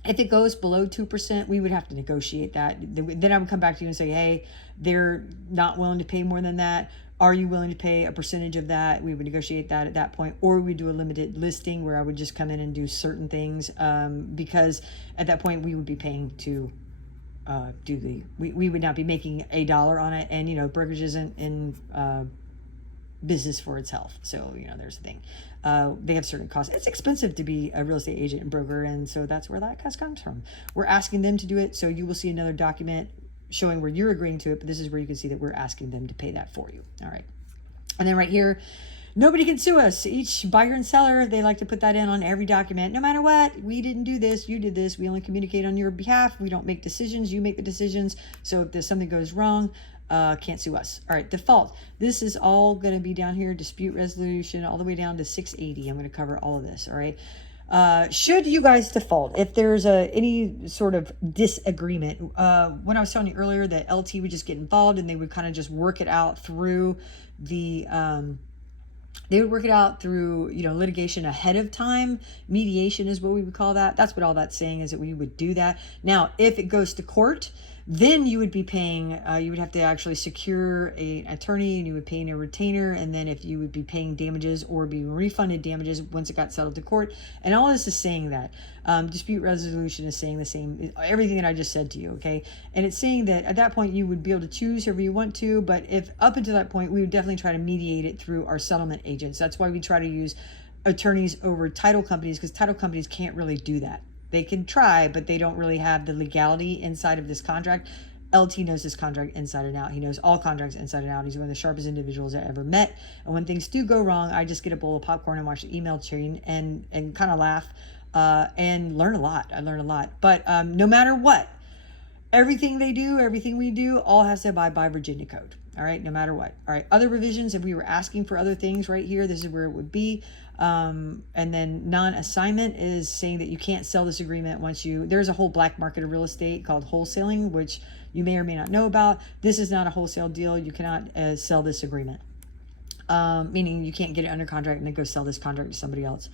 If it goes below 2%, we would have to negotiate that. Then I would come back to you and say, hey, they're not willing to pay more than that. Are you willing to pay a percentage of that? We would negotiate that at that point. Or we do a limited listing where I would just come in and do certain things, because at that point we would be paying to we would not be making $1 on it. And, brokerage isn't in business for its health. So, there's the thing. They have certain costs. It's expensive to be a real estate agent and broker, and so that's where that cost comes from. We're asking them to do it, so you will see another document showing where you're agreeing to it, but this is where you can see that we're asking them to pay that for you. All right. And then right here, nobody can sue us. Each buyer and seller, they like to put that in on every document. No matter what, we didn't do this, you did this. We only communicate on your behalf. We don't make decisions. You make the decisions. So if there's something goes wrong, can't sue us. All right, default. This is all going to be down here, dispute resolution, all the way down to 680. I'm going to cover all of this. All right. Should you guys default, if there's any sort of disagreement, when I was telling you earlier that LT would just get involved and they would kind of just work it out through the, litigation ahead of time. Mediation is what we would call that. That's what all that's saying, is that we would do that. Now, if it goes to court, then you would be paying, you would have to actually secure an attorney, and you would pay a retainer. And then if you would be paying damages or being refunded damages once it got settled to court. And all this is saying that dispute resolution is saying the same, everything that I just said to you. Okay. And it's saying that at that point you would be able to choose whoever you want to, but if up until that point, we would definitely try to mediate it through our settlement agents. That's why we try to use attorneys over title companies, because title companies can't really do that. They can try, but they don't really have the legality inside of this contract. LT knows this contract inside and out. He knows all contracts inside and out. He's one of the sharpest individuals I ever met. And when things do go wrong, I just get a bowl of popcorn and watch the email chain and kind of laugh and learn a lot. I learn a lot. But no matter what, everything they do, everything we do, all has to abide by Virginia code. All right, no matter what. All right, other revisions, if we were asking for other things right here, this is where it would be. And then non-assignment is saying that you can't sell this agreement once there's a whole black market of real estate called wholesaling, which you may or may not know about. This is not a wholesale deal. You cannot sell this agreement, meaning you can't get it under contract and then go sell this contract to somebody else.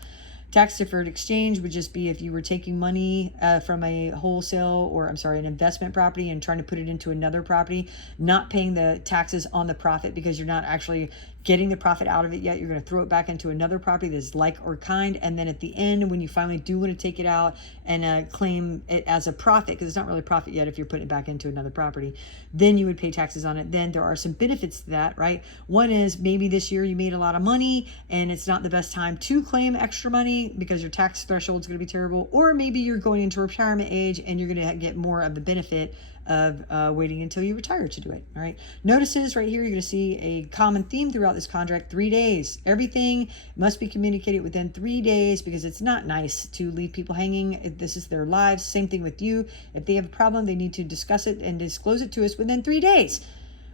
Tax deferred exchange would just be if you were taking money from a an investment property and trying to put it into another property, not paying the taxes on the profit because you're not actually getting the profit out of it yet. You're going to throw it back into another property that's like or kind. And then at the end, when you finally do want to take it out and claim it as a profit, because it's not really profit yet if you're putting it back into another property, then you would pay taxes on it. Then there are some benefits to that, right? One is maybe this year you made a lot of money and it's not the best time to claim extra money because your tax threshold is going to be terrible. Or maybe you're going into retirement age and you're going to get more of the benefit of waiting until you retire to do it. All right. Notices right here, you're going to see a common theme throughout this contract: 3 days. Everything must be communicated within 3 days, because it's not nice to leave people hanging. This is their lives. Same thing with you. If they have a problem, they need to discuss it and disclose it to us within 3 days.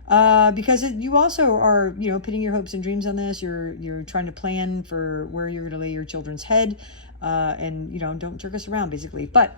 Because you also are, putting your hopes and dreams on this. You're trying to plan for where you're going to lay your children's head, and don't jerk us around, basically. But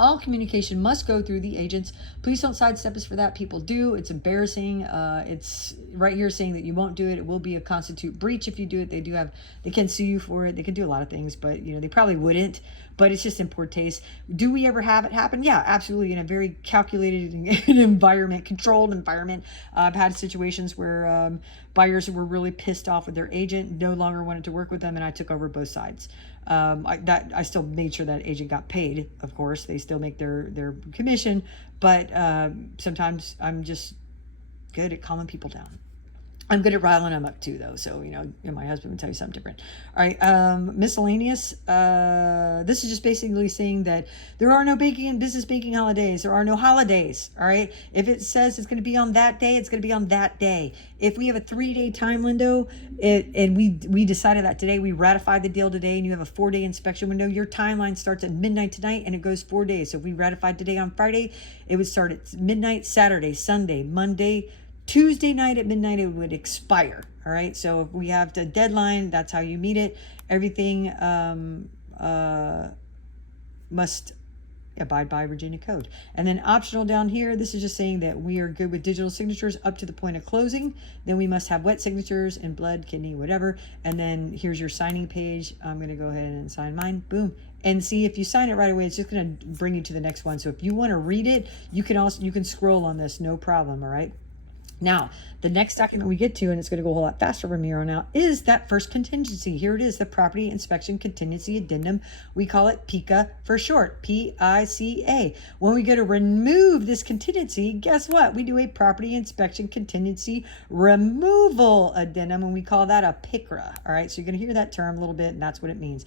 all communication must go through the agents. Please don't sidestep us for that. People do. It's embarrassing. It's right here saying that you won't do it. It will be a constitute breach if you do it. They can sue you for it. They can do a lot of things, but they probably wouldn't. But it's just in poor taste. Do we ever have it happen? Yeah, absolutely. In a very calculated environment, controlled environment. I've had situations where buyers were really pissed off with their agent, no longer wanted to work with them, and I took over both sides. I still made sure that agent got paid. Of course, they still make their commission, but sometimes I'm just good at calming people down. I'm good at riling them up too, though. So, my husband would tell you something different. All right. Miscellaneous. This is just basically saying that there are no business banking holidays. There are no holidays. All right. If it says it's going to be on that day, it's going to be on that day. If we have a 3-day time window, and we decided that today, we ratified the deal today, and you have a 4-day inspection window, your timeline starts at midnight tonight and it goes 4 days. So if we ratified today on Friday, it would start at midnight, Saturday, Sunday, Monday, Tuesday night at midnight, it would expire. All right. So if we have the deadline, that's how you meet it. Everything must abide by Virginia code. And then optional down here, this is just saying that we are good with digital signatures up to the point of closing. Then we must have wet signatures in blood, kidney, whatever. And then here's your signing page. I'm going to go ahead and sign mine. Boom. And see, if you sign it right away, it's just going to bring you to the next one. So if you want to read it, you can scroll on this, no problem. All right. Now, the next document we get to, and it's going to go a whole lot faster from here on out, is that first contingency. Here it is, the Property Inspection Contingency Addendum. We call it PICA for short, P-I-C-A. When we go to remove this contingency, guess what? We do a Property Inspection Contingency Removal Addendum, and we call that a PICRA. All right, so you're going to hear that term a little bit, and that's what it means.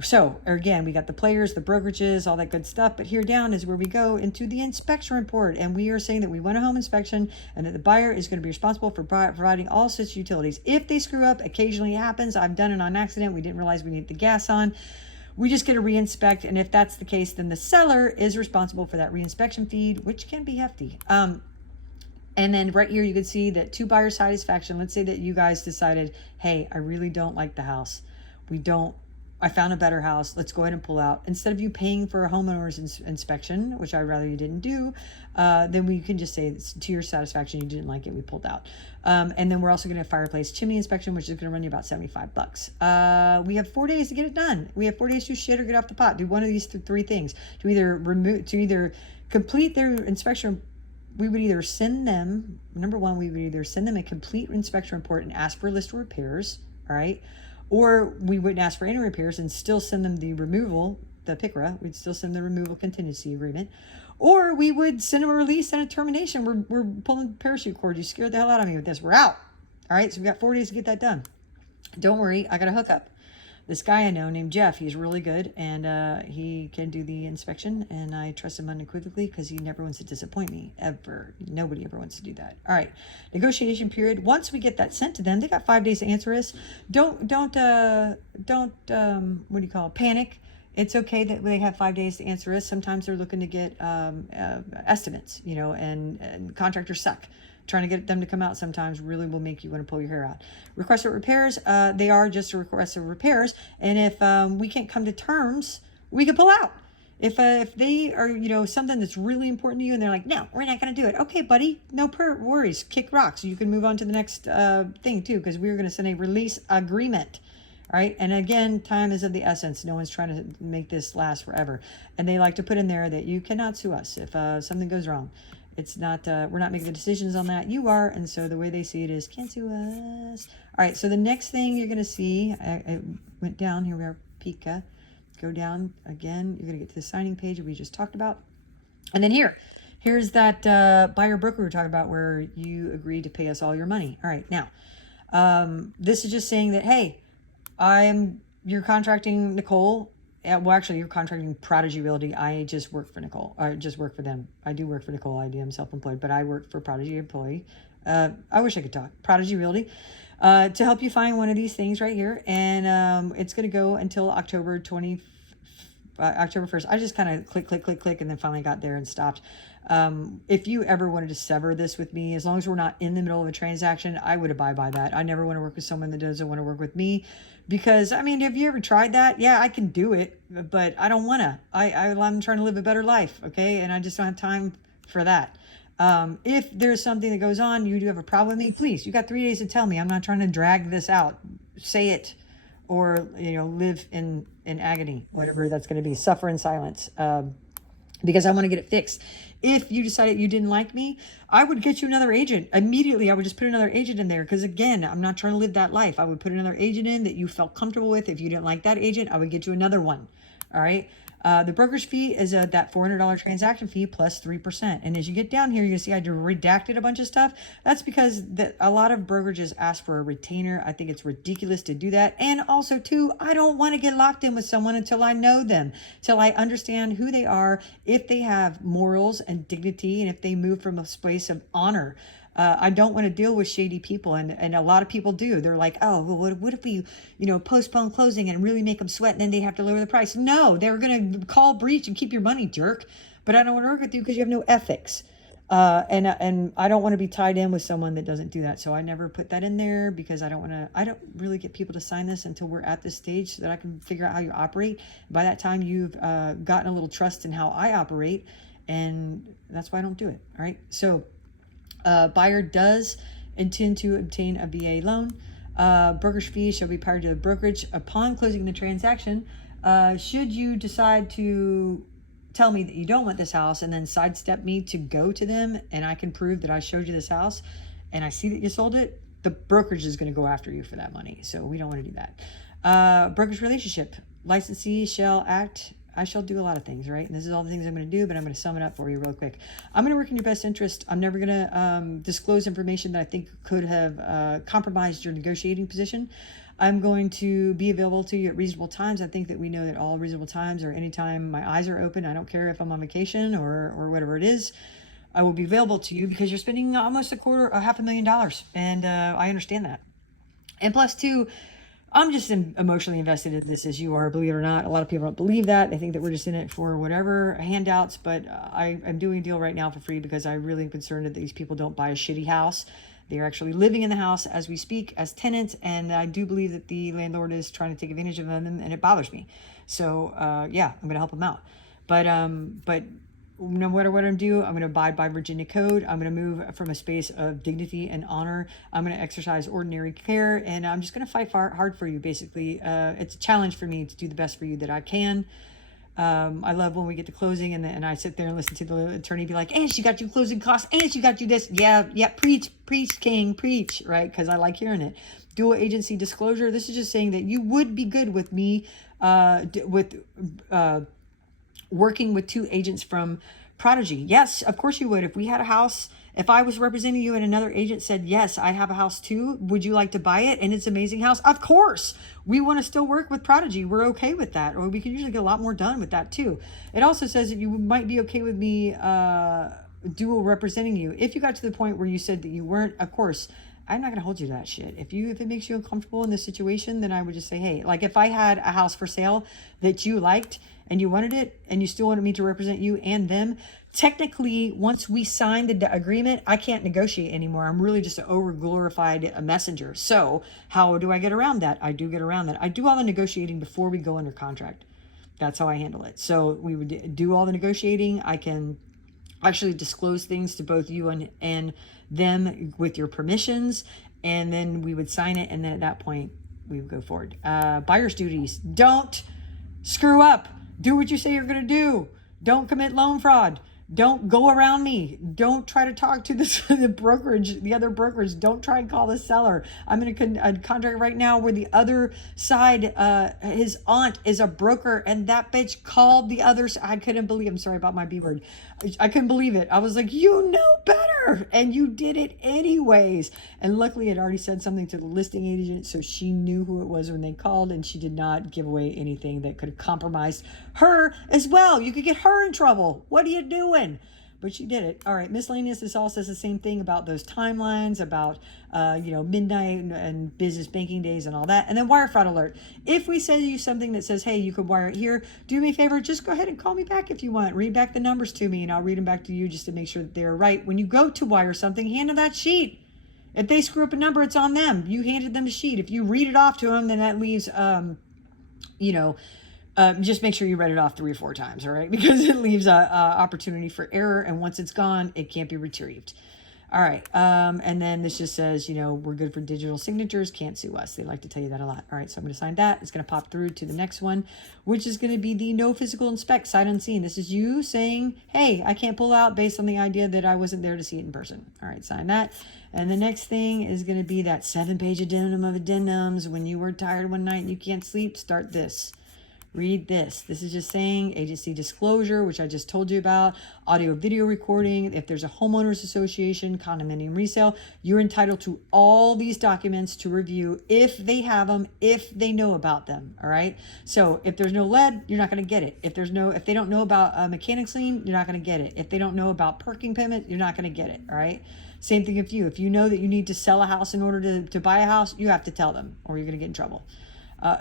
So again, we got the players, the brokerages, all that good stuff. But here down is where we go into the inspection report. And we are saying that we want a home inspection and that the buyer is going to be responsible for providing all such utilities. If they screw up, occasionally it happens. I've done it on accident. We didn't realize we needed the gas on. We just get a re-inspect. And if that's the case, then the seller is responsible for that re-inspection fee, which can be hefty. And then right here, you can see that to buyer satisfaction. Let's say that you guys decided, hey, I really don't like the house. I found a better house. Let's go ahead and pull out. Instead of you paying for a homeowner's inspection, which I'd rather you didn't do, then we can just say to your satisfaction, you didn't like it, we pulled out. And then we're also going to have fireplace chimney inspection, which is going to run you about $75. We have 4 days to get it done. We have 4 days to shit or get off the pot. Do one of these 3 things. To either complete their inspection. We would either send them, number one, we would either send them a complete inspection report and ask for a list of repairs. All right. Or we wouldn't ask for any repairs and still send them the removal, the PICRA. We'd still send the removal contingency agreement. Or we would send them a release and a termination. We're pulling the parachute cord. You scared the hell out of me with this. We're out. All right, so we've got 4 days to get that done. Don't worry, I got a hookup. This guy I know named Jeff, he's really good, and he can do the inspection, and I trust him unequivocally because he never wants to disappoint me, ever. Nobody ever wants to do that. All right, negotiation period. Once we get that sent to them, they got 5 days to answer us. Don't panic. It's okay that they have 5 days to answer us. Sometimes they're looking to get estimates, and contractors suck. Trying to get them to come out sometimes really will make you want to pull your hair out. Request for repairs, they are just a request for repairs. And if we can't come to terms, we can pull out. If they are, something that's really important to you and they're like, no, we're not going to do it. Okay, buddy, no worries. Kick rocks. You can move on to the next thing too, because we're going to send a release agreement. All right. And again, time is of the essence. No one's trying to make this last forever. And they like to put in there that you cannot sue us if something goes wrong. It's not, we're not making the decisions on that. You are. And so the way they see it is, can't sue us. All right. So the next thing you're going to see, I went down. Here we are, PICA. Go down again. You're going to get to the signing page that we just talked about. And then here's that buyer broker we're talking about where you agree to pay us all your money. All right. Now, this is just saying that, hey, you're contracting Nicole well, actually, you're contracting Prodigy Realty. I just work for Nicole. I just work for them. I do work for Nicole. I am self-employed, but I work for Prodigy Employee. I wish I could talk. Prodigy Realty. To help you find one of these things right here. And it's going to go until October 1st. I just kind of click, and then finally got there and stopped. If you ever wanted to sever this with me, as long as we're not in the middle of a transaction, I would abide by that. I never want to work with someone that doesn't want to work with me, because I mean, have you ever tried that? Yeah, I can do it, but I don't want to. I'm trying to live a better life, okay? And I just don't have time for that. If there's something that goes on, you do have a problem with me, please, you got 3 days to tell me. I'm not trying to drag this out. Say it, or, live in agony, whatever that's going to be, suffer in silence, because I want to get it fixed. If you decided you didn't like me, I would get you another agent immediately. I would just put another agent in there, because again, I'm not trying to live that life. I would put another agent in that you felt comfortable with. If you didn't like that agent, I would get you another one. All right. The brokerage fee is that $400 transaction fee plus 3%. And as you get down here, you're gonna see I redacted a bunch of stuff. That's because a lot of brokerages ask for a retainer. I think it's ridiculous to do that. And also too, I don't want to get locked in with someone until I know them, till I understand who they are, if they have morals and dignity, and if they move from a space of honor. I don't want to deal with shady people, and a lot of people do. They're like, oh, well, what if we, postpone closing and really make them sweat, and then they have to lower the price? No, they're going to call breach and keep your money, jerk. But I don't want to work with you because you have no ethics. And I don't want to be tied in with someone that doesn't do that. So I never put that in there, because I don't really get people to sign this until we're at this stage, so that I can figure out how you operate. By that time, you've gotten a little trust in how I operate, and that's why I don't do it. All right. So buyer does intend to obtain a VA loan. Brokerage fees shall be paid to the brokerage upon closing the transaction. Should you decide to tell me that you don't want this house and then sidestep me to go to them, and I can prove that I showed you this house and I see that you sold it, the brokerage is going to go after you for that money. So we don't want to do that. Brokerage relationship. Licensee shall act. I shall do a lot of things, right? And this is all the things I'm going to do, but I'm going to sum it up for you real quick. I'm going to work in your best interest. I'm never going to disclose information that I think could have compromised your negotiating position. I'm going to be available to you at reasonable times. I think that we know that all reasonable times are anytime my eyes are open. I don't care if I'm on vacation or whatever it is. I will be available to you, because you're spending almost $250,000, and I understand that. And plus, too, I'm just emotionally invested in this as you are, believe it or not. A lot of people don't believe that. They think that we're just in it for whatever handouts, but I'm doing a deal right now for free, because I really am concerned that these people don't buy a shitty house. They're actually living in the house as we speak as tenants, and I do believe that the landlord is trying to take advantage of them, and it bothers me. So yeah, I'm going to help them out. But no matter what I'm doing, I'm going to abide by Virginia code. I'm going to move from a space of dignity and honor. I'm going to exercise ordinary care, and I'm just going to fight hard for you, basically. It's a challenge for me to do the best for you that I can. I love when we get to closing and I sit there and listen to the attorney be like, and she got you closing costs, and she got you this. Yeah, preach, king, preach, right? Because I like hearing it. Dual agency disclosure. This is just saying that you would be good with me, working with two agents from Prodigy. Yes, of course you would. If we had a house, if I was representing you and another agent said, yes, I have a house too, would you like to buy it? And it's an amazing house. Of course, we want to still work with Prodigy. We're okay with that. Or we can usually get a lot more done with that too. It also says that you might be okay with me dual representing you. If you got to the point where you said that you weren't, of course, I'm not going to hold you to that shit. If it makes you uncomfortable in this situation, then I would just say, hey, like if I had a house for sale that you liked and you wanted it and you still wanted me to represent you and them, technically, once we signed the agreement, I can't negotiate anymore. I'm really just an over-glorified messenger. So how do I get around that? I do get around that. I do all the negotiating before we go under contract. That's how I handle it. So we would do all the negotiating. I can actually disclose things to both you and them with your permissions, and then we would sign it, and then at that point we would go forward. Buyer's duties. Don't screw up. Do what you say you're going to do. Don't commit loan fraud. Don't go around me. Don't try to talk to the brokerage, the other brokerage. Don't try and call the seller. I'm in a contract right now where the other side, his aunt is a broker, and that bitch called the other side. I couldn't believe. I'm sorry about my B word. I couldn't believe it. I was like, you know better, and you did it anyways. And luckily, it already said something to the listing agent, so she knew who it was when they called, and she did not give away anything that could have compromised her as well. You could get her in trouble. What are you doing? But she did it. All right, miscellaneous. This all says the same thing about those timelines, about midnight and business banking days and all that. And then wire fraud alert. If we send you something that says, hey, you could wire it here, do me a favor, just go ahead and call me back if you want. Read back the numbers to me, and I'll read them back to you just to make sure that they're right. When you go to wire something, hand them that sheet. If they screw up a number, it's on them. You handed them the sheet. If you read it off to them, then that leaves just make sure you read it off 3 or 4 times, all right? Because it leaves a opportunity for error, and once it's gone, it can't be retrieved. All right, and then this just says, we're good for digital signatures, can't sue us. They like to tell you that a lot. All right, so I'm going to sign that. It's going to pop through to the next one, which is going to be the no physical inspect, sight unseen. This is you saying, hey, I can't pull out based on the idea that I wasn't there to see it in person. All right, sign that. And the next thing is going to be that 7-page addendum of addendums. When you were tired one night and you can't sleep, start this. Read this. This is just saying agency disclosure, which I just told you about, audio video recording. If there's a homeowners association, condominium resale, you're entitled to all these documents to review if they have them, if they know about them. All right. So if there's no lead, you're not going to get it. If they don't know about a mechanics lien, you're not going to get it. If they don't know about parking permit, you're not going to get it. All right. Same thing if you know that you need to sell a house in order to buy a house, you have to tell them or you're going to get in trouble.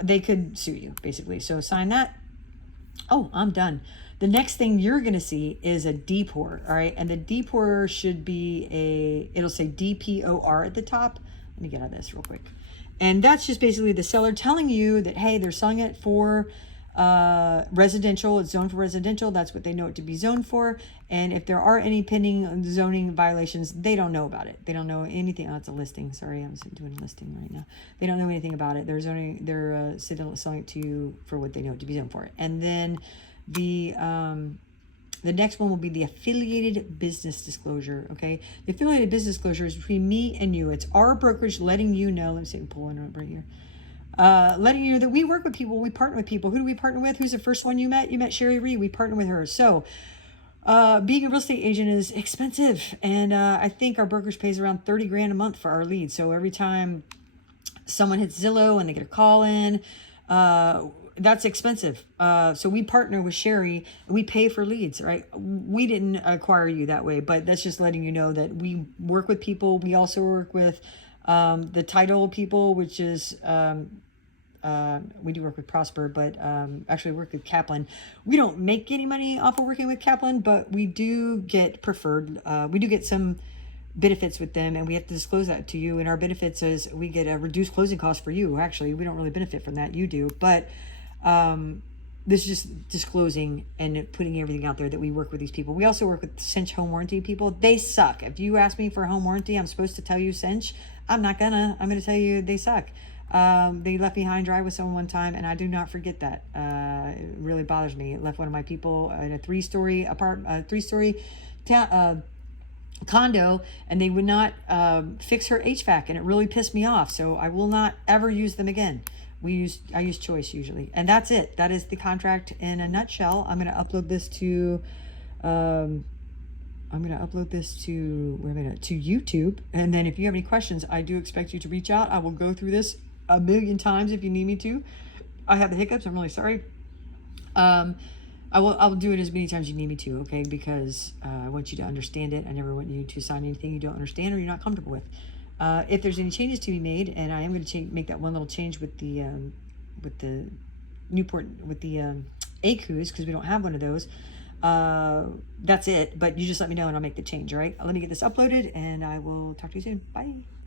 They could sue you, basically. So sign that. Oh, I'm done. The next thing you're going to see is a DPOR, all right? And the DPOR should be it'll say DPOR at the top. Let me get out of this real quick. And that's just basically the seller telling you that, hey, they're selling it for residential. It's zoned for residential. That's what they know it to be zoned for. And if there are any pending zoning violations, they don't know about it. They don't know anything. Oh, it's a listing. Sorry, I'm doing a listing right now. They don't know anything about it. They're selling it to you for what they know it to be zoned for. And then the next one will be the affiliated business disclosure. Okay, the affiliated business disclosure is between me and you. It's our brokerage letting you know. Let me see if I can pull one up right here. Letting you know that we work with people, we partner with people. Who do we partner with? Who's the first one you met? You met Sherry Reed. We partner with her. So being a real estate agent is expensive. And I think our brokerage pays around $30,000 a month for our leads. So every time someone hits Zillow and they get a call in, that's expensive. So we partner with Sherry and we pay for leads, right? We didn't acquire you that way, but that's just letting you know that we work with people. We also work with the title people, which is we do work with Prosper, but actually work with Kaplan. We don't make any money off of working with Kaplan, but we do get preferred. We do get some benefits with them, and we have to disclose that to you. And our benefits is we get a reduced closing cost for you. Actually, we don't really benefit from that. You do, but this is just disclosing and putting everything out there that we work with these people. We also work with Cinch home warranty people. They suck. If you ask me for a home warranty, I'm supposed to tell you Cinch. I'm gonna tell you they suck. They left me high and dry with someone one time, and I do not forget that. It really bothers me. It left one of my people in a 3-story condo, and they would not fix her HVAC, and it really pissed me off. So I will not ever use them again. I use Choice usually, and that's it. That is the contract in a nutshell. I'm going to upload this to to YouTube. And then if you have any questions, I do expect you to reach out. I will go through this 1,000,000 times if you need me to. I have the hiccups. I'm really sorry. I will do it as many times as you need me to, okay? Because I want you to understand it. I never want you to sign anything you don't understand or you're not comfortable with. If there's any changes to be made, and I am going to make that one little change with the Newport, with the ACUs, because we don't have one of those. That's it. But you just let me know and I'll make the change, all right? Let me get this uploaded and I will talk to you soon. Bye.